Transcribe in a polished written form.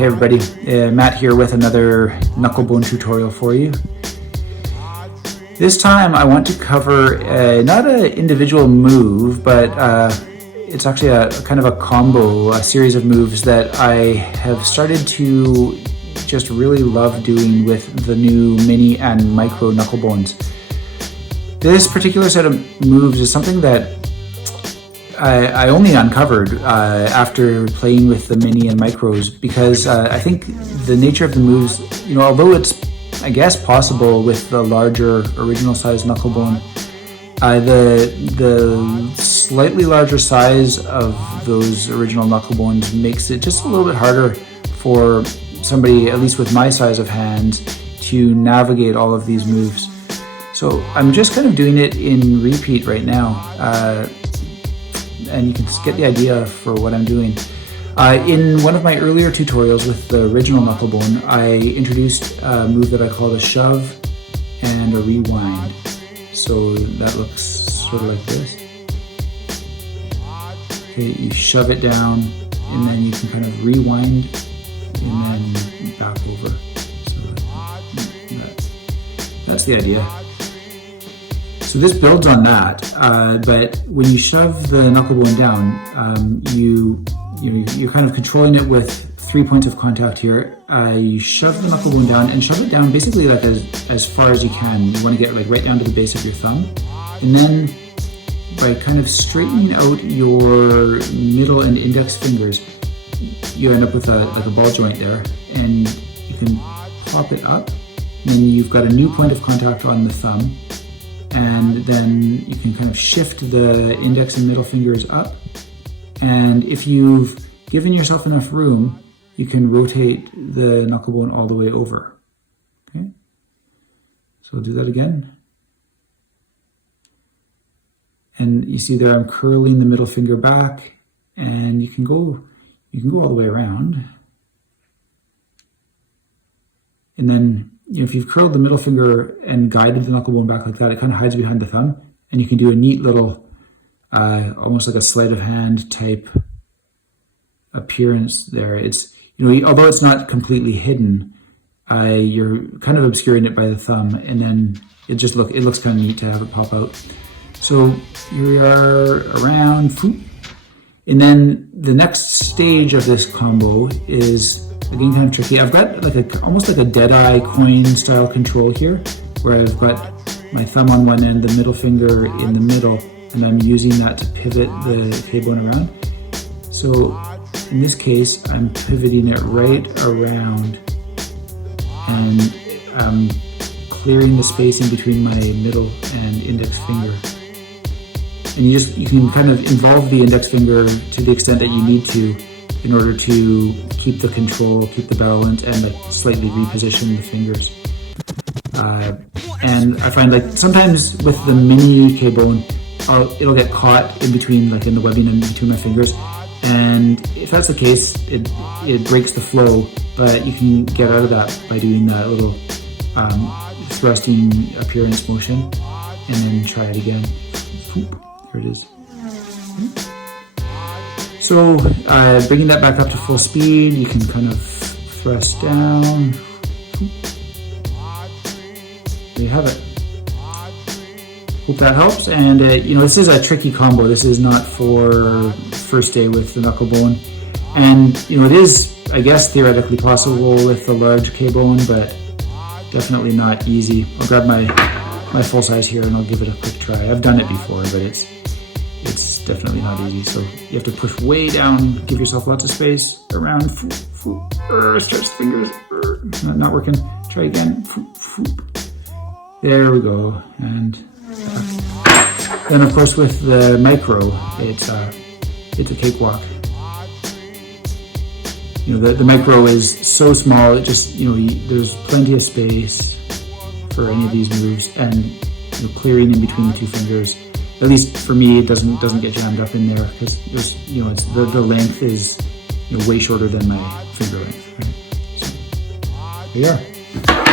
Hey everybody, Matt here with another knucklebone tutorial for you. This time I want to cover not an individual move, but it's actually a kind of a combo, a series of moves that I have started to just really love doing with the new mini and micro knucklebones. This particular set of moves is something that I only uncovered after playing with the mini and micros, because I think the nature of the moves, although it's, I guess, possible with the larger original size knucklebone, the slightly larger size of those original knucklebones makes it just a little bit harder for somebody, at least with my size of hands, to navigate all of these moves. So I'm just kind of doing it in repeat right now. And you can get the idea for what I'm doing. In one of my earlier tutorials with the original knucklebone, I introduced a move that I called a shove and a rewind. So that looks sort of like this. Okay, you shove it down, and then you can kind of rewind, and then back over. So that's the idea. So this builds on that, but when you shove the knucklebone down, you're kind of controlling it with 3 points of contact here. You shove the knucklebone down and shove it down basically like as far as you can. You want to get like right down to the base of your thumb, and then by kind of straightening out your middle and index fingers, you end up with like a ball joint there, and you can pop it up, and then you've got a new point of contact on the thumb. And then you can kind of shift the index and middle fingers up. And if you've given yourself enough room, you can rotate the knucklebone all the way over. Okay? So we'll do that again. And you see there I'm curling the middle finger back, and you can go all the way around. And then if you've curled the middle finger and guided the knucklebone back like that, it kind of hides behind the thumb, and you can do a neat little, almost like a sleight of hand type appearance there. It's, although it's not completely hidden, you're kind of obscuring it by the thumb, and then it looks kind of neat to have it pop out. So here we are around, and then the next stage of this combo is again kind of tricky. I've got like almost like a Deadeye coin style control here, where I've got my thumb on one end, the middle finger in the middle, and I'm using that to pivot the K-bone around. So in this case, I'm pivoting it right around, and I'm clearing the space in between my middle and index finger. And you can kind of involve the index finger to the extent that you need to, in order to keep the control, keep the balance, and like slightly reposition the fingers. And I find like sometimes with the mini K-bone, it'll get caught in between, like in the webbing in between my fingers. And if that's the case, it breaks the flow, but you can get out of that by doing that little thrusting appearance motion, and then try it again. There it is. So bringing that back up to full speed, you can kind of thrust down. There you have it. Hope that helps. And this is a tricky combo. This is not for first day with the knucklebone. And it is, I guess, theoretically possible with the large K-bone, but definitely not easy. I'll grab my full size here and I'll give it a quick try. I've done it before, but it's definitely not easy. So you have to push way down, give yourself lots of space around. Stretch the fingers. Not working. Try again. There we go. And then, of course, with the micro, it's a cakewalk. The micro is so small. It just there's plenty of space for any of these moves, and clearing in between the two fingers. At least for me, it doesn't get jammed up in there, because there's the length is way shorter than my finger length. Right? So there you are.